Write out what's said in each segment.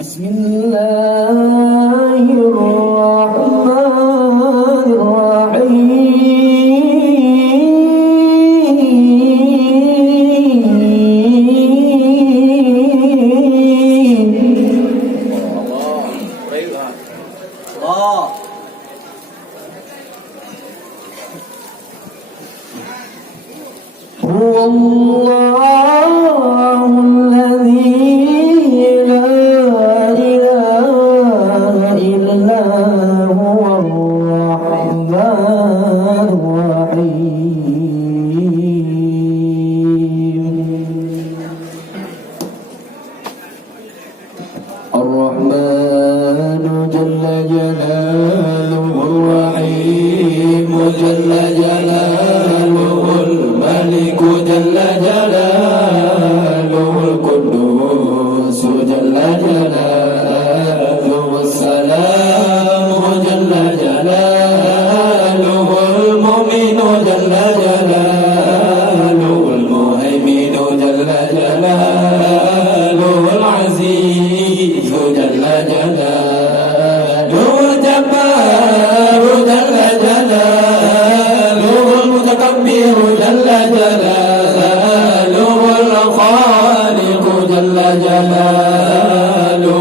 بسم الله الرحمن الرحيم هو الله الذي لا إله إلا هو الرحمن الرحيم الرحمن جل جلاله الرحيم جل جلاله الملك جل جلاله القدوس جل جلاله السلام جل جلاله المؤمن جل جلاله المهيمن جل جلاله العزيز جل جلاله الجبار جل جلاله المتكبر جل جلاله الخالق جل جلاله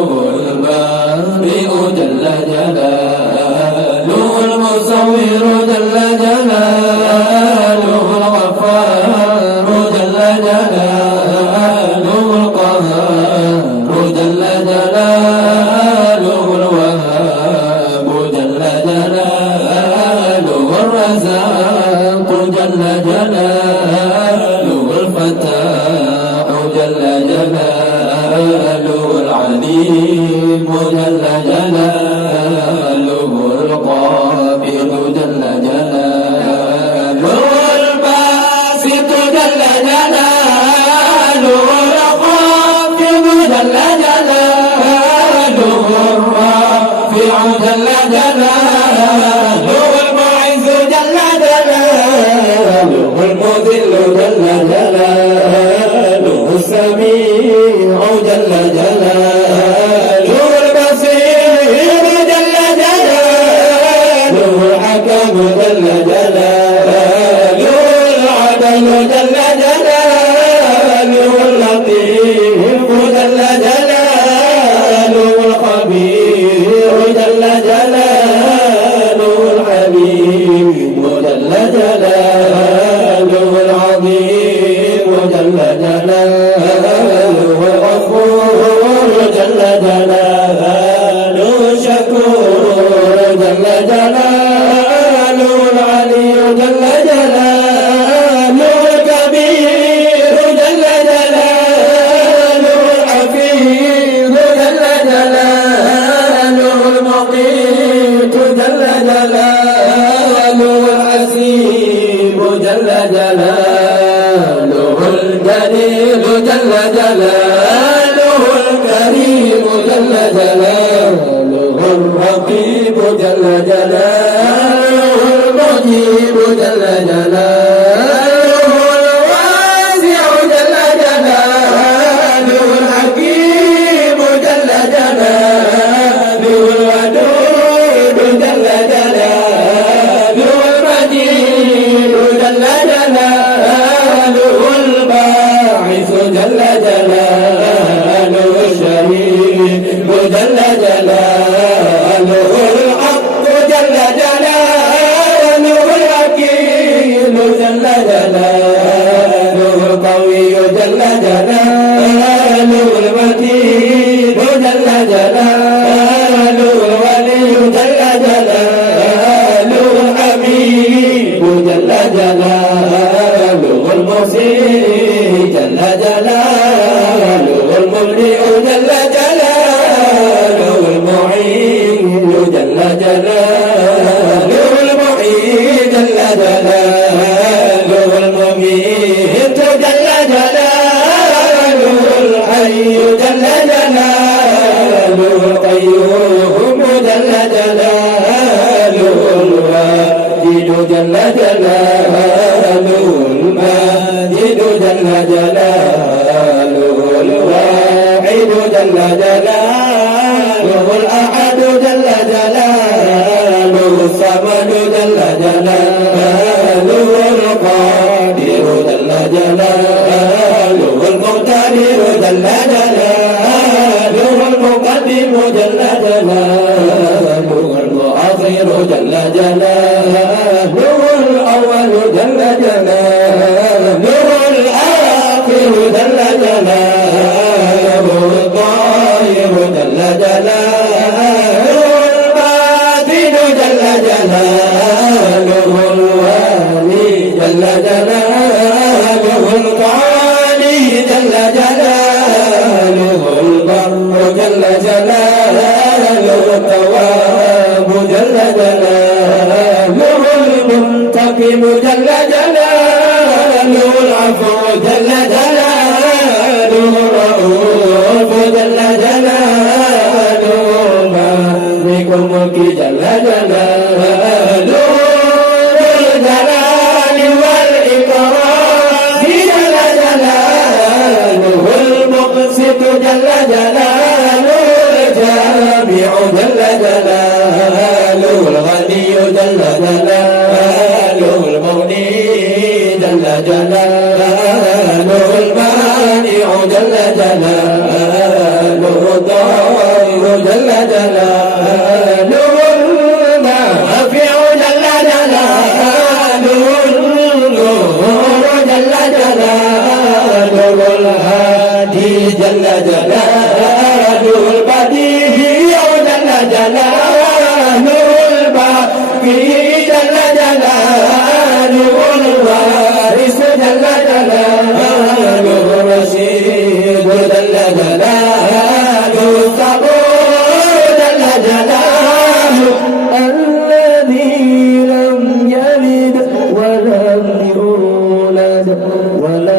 البارئ جل جلاله المصور جل جلاله الغفار جل جلاله القهار جل جلاله الوهاب جل جلاله الرزاق جل جلاله الفتاح جل جلاله العليم جل جلاله القابض جل جلاله الباسط جل جلاله الخافض جل جلاله الرافع جل جلاله المعز جل جلاله المذل جل جلاله السميع جل جلاله البصير جل جلاله الحكم جل جلاله العدل جل جلاله اللطيف جل جلاله الخبير جل جلاله الحليم جل جلاله العظيم جل جلاله الغفور جل جلاله الشكور جل جلاله العلي جل جلاله الكبير جل جلاله الحفيظ جل جلاله المقيت جل جلاله الحسيب جل جلاله الجليل جل جلاله الكريم جل جلاله الرقيب جل جلاله المجيب جل جلاله الواسع جل جلاله الحكيم جل جلاله الودود جل جلاله المجيد جل جلاله الباعث جل جلاله الشهيد جل جلاله الحق جل جلاله الحكيم جل جلاله القوي جل جلاله المتين جل جلاله الولي جل جلاله الحميد جل جلاله المحسن جل جلاله المبدئ جل جلاله المعين جل جلاله المحيي جل جلاله المميت جل جلاله الحي جل جلاله القيوم جل جلاله الواجد جل جلاله الماجد جل جلاله الواحد جل جلاله الرحيم جل جلاله العفو جل جلاله الرؤوف جل جلاله مالك الملك جل جلاله الجلال والإكرام جل جلاله المقسط جل جلاله الجامع جل جلاله الغني جل جلاله المغني جل جلاله المانع جل جلاله الضار جل جلاله النافع جل جلاله النور جل جلاله الهادي جل جلاله البديع جل جلاله الباقي جل جلاله الوارث جل جلاله الرشيد جل جلاله الصبور جل جلاله الذي لم يلد ولم يولد ولم